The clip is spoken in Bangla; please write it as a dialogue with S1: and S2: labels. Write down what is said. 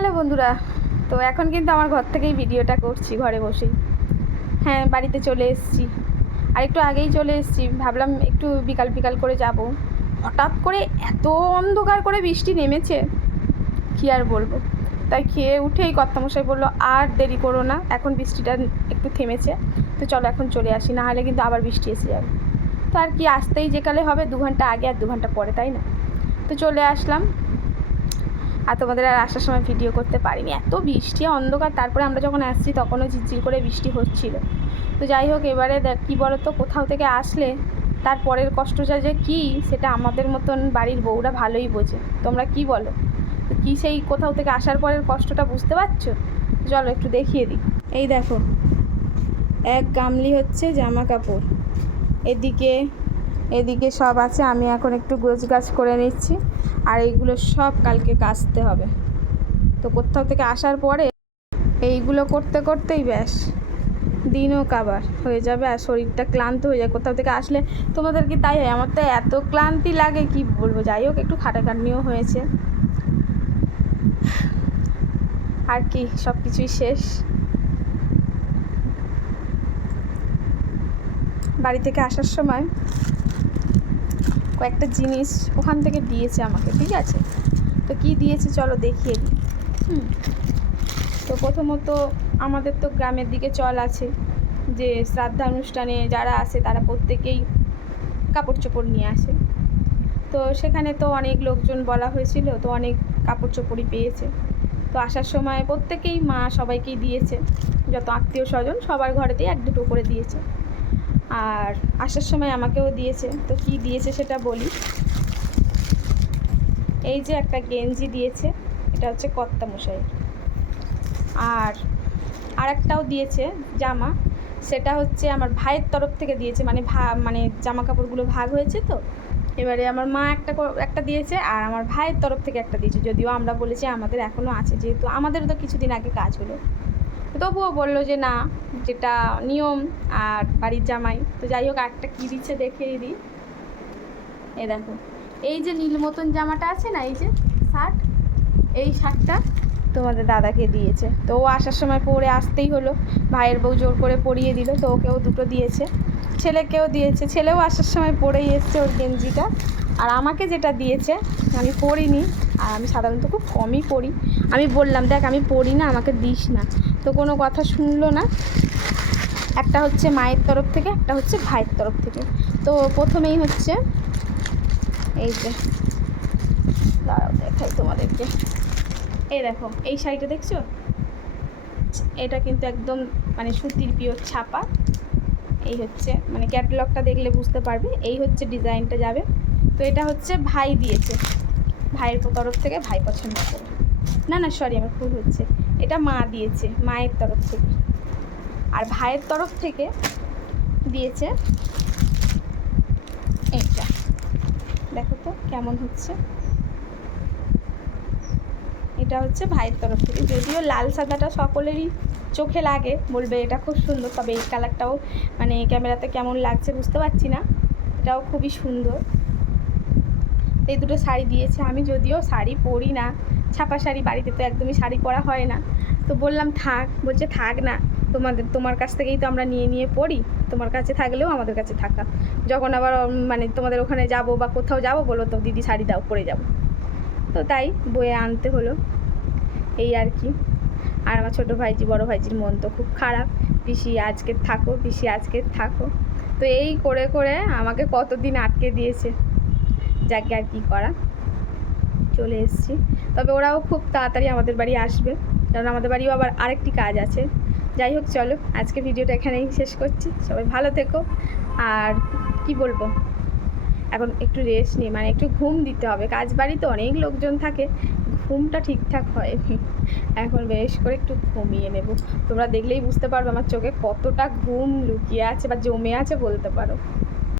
S1: হ্যালো বন্ধুরা, তো এখন কিন্তু আমার ঘর থেকেই ভিডিওটা করছি, ঘরে বসেই। হ্যাঁ বাড়িতে চলে এসেছি। আর একটু আগেই চলে এসেছি, ভাবলাম একটু বিকাল বিকাল করে যাব। হঠাৎ করে এত অন্ধকার করে বৃষ্টি নেমেছে, কী আর বলব? তাই খেয়ে উঠেই কর্তামশাই বলল, আর দেরি করো না, এখন বৃষ্টিটা একটু থেমেছে, তো চলো এখন চলে আসি, না হলে কিন্তু আবার বৃষ্টি এসে যাবে। তো আর কি, আসতেই যেকালে হবে, দু ঘণ্টা আগে আর দু ঘণ্টা পরে, তাই না? তো চলে আসলাম। আর তোমাদের আর আসার সময় ভিডিও করতে পারিনি। এত বৃষ্টি, অন্ধকার। তারপরে আমরা যখন আসছি, তখনও ঝিরঝির করে বৃষ্টি হচ্ছিল। তো যাই হোক, এবারে দেখ কী বলো তো কোথাও থেকে আসলে তার পরের কষ্টটা যে কী, সেটা আমাদের মতন বাড়ির বউরা ভালোই বোঝে। তোমরা কি বলো? তো কী সেই কোথাও থেকে আসার পরের কষ্টটা বুঝতে পারছ? চলো একটু দেখিয়ে দিই। এই দেখো, এক গামলি হচ্ছে জামা কাপড়। এদিকে এদিকে সব আছে, আমি এখন একটু গোছ গাছ করে নিচ্ছি। আর এইগুলো সব কালকে কাচতে হবে। তো কোথাও থেকে আসার পরে এইগুলো করতে করতেই ব্যাস, দিনও কাবার, হয়ে যাবে আর শরীরটা ক্লান্ত হয়ে যায়। কোথাও থেকে আসলে তোমাদের কি তাই হয়? আমার তো এত ক্লান্তি লাগে, কি বলব? যাই হোক, একটু খাটাখাটনিও হয়েছে। আর কি, সব কিছুই শেষ। বাড়ি থেকে আসার সময় কয়েকটা জিনিস ওখান থেকে দিয়েছে আমাকে, ঠিক আছে? তো কি দিয়েছে চলো দেখিয়ে দিই। হুম। তো প্রথমত আমাদের তো গ্রামের দিকে চল আছে, যে শ্রাদ্ধা অনুষ্ঠানে যারা আসে তারা প্রত্যেকেই কাপড় চোপড় নিয়ে আসে। তো সেখানে তো অনেক লোকজন বলা হয়েছিল, তো অনেক কাপড় চোপড়ই পেয়েছে। তো আসার সময় প্রত্যেকেই মা সবাইকেই দিয়েছে, যত আত্মীয় স্বজন সবার ঘরেতেই এক দুটো করে দিয়েছে। আর আসার সময় আমাকেও দিয়েছে। তো কি দিয়েছে সেটা বলি। এই যে একটা গেঞ্জি দিয়েছে, এটা হচ্ছে কর্তা মশাই আর আরেকটাও দিয়েছে জামা, সেটা হচ্ছে আমার ভাইয়ের তরফ থেকে দিয়েছে। মানে ভা মানে জামা কাপড়গুলো ভাগ হয়েছে তো, এবারে আমার মা একটা একটা দিয়েছে আর আমার ভাইয়ের তরফ থেকে একটা দিয়েছে। যদিও আমরা বলেছি আমাদের এখনও আছে, যেহেতু আমাদেরও তো কিছুদিন আগে কাজ হলো। তবুও বলল যে না, যেটা নিয়ম আর বাড়ির জামাই। তো যাই হোক, একটা কী দিচ্ছে দেখিয়ে দিই। এ দেখো, এই যে নীল মতন জামাটা আছে না, এই যে শার্ট, এই শার্টটা তোমাদের দাদাকে দিয়েছে। তো ও আসার সময় পরে আসতেই হলো, ভাইয়ের বউ জোর করে পরিয়ে দিল, তো ওকেও দুটো দিয়েছে। ছেলেকেও দিয়েছে, ছেলেও আসার সময় পরেই এসছে ওর গেঞ্জিটা। আর আমাকে যেটা দিয়েছে, আমি পরিনি, আর আমি সাধারণত খুব কমই পরি। আমি বললাম, দেখ, আমি পড়ি না, আমাকে দিস না। তো কোনো কথা শুনলো না। একটা হচ্ছে মায়ের তরফ থেকে, একটা হচ্ছে ভাইয়ের তরফ থেকে। তো প্রথমেই হচ্ছে, এই যে, দাঁড়াও, দেখাই তোমাদেরকে। এই দেখো, এই শাড়িটা দেখছ? এটা কিন্তু একদম মানে সুতির পিওর ছাপা। এই হচ্ছে মানে ক্যাটালগটা দেখলে বুঝতে পারবে, এই হচ্ছে ডিজাইনটা যাবে। তো এটা হচ্ছে ভাই দিয়েছে, ভাইয়ের তরফ থেকে ভাই পছন্দ করে। না না সরি আমার ভুল হচ্ছে। এটা মা দিয়েছে, মায়ের তরফ থেকে। আর ভাইয়ের তরফ থেকে দিয়েছে এটা দেখো তো কেমন হচ্ছে। এটা হচ্ছে ভাইয়ের তরফ থেকে। যদিও লাল সাদাটা সকলেরই চোখে লাগে, বলবে এটা খুব সুন্দর, তবে এই কালারটাও মানে ক্যামেরাতে কেমন লাগছে বুঝতে পারছি না। এটাও খুবই সুন্দর। এই দুটো শাড়ি দিয়েছে। আমি যদিও শাড়ি পরি না ছাপা শাড়ি বাড়িতে তো একদমই শাড়ি পরা হয় না। তো বললাম, থাক। বলছে, থাক না। তোমাদের, তোমার কাছ থেকেই তো আমরা নিয়ে নিয়ে পড়ি। তোমার কাছে থাকলেও আমাদের কাছে থাকা। যখন আবার মানে তোমাদের ওখানে যাব বা কোথাও যাব বলো তো, দিদি শাড়ি দাও, পরে যাব। তো তাই বয়ে আনতে হলো। এই আর কি। আর আমার ছোটো ভাইজি, বড় ভাইজির মন তো খুব খারাপ। পিসি আজকে থাকো, পিসি আজকে থাকো। তো এই করে করে আমাকে কতদিন আটকে দিয়েছে। যাকে, আর কি করা। চলে এসেছি। তবে ওরাও খুব তাড়াতাড়ি আমাদের বাড়ি আসবে। কারণ আমাদের বাড়িও আবার আরেকটি কাজ আছে। যাই হোক, চলো আজকে ভিডিওটা এখানেই শেষ করছি। সবাই ভালো থেকো। আর কি বলব? এখন একটু রেস্ট নিই মানে একটু ঘুম দিতে হবে। কাজ বাড়িতে অনেক লোকজন থাকে। ঘুমটা ঠিকঠাক হয়। এখন বেশ করে একটু ঘুমিয়ে নেব। তোমরা দেখলেই বুঝতে পারবে আমার চোখে কতটা ঘুম লুকিয়ে আছে বা জমে আছে বলতে পারো।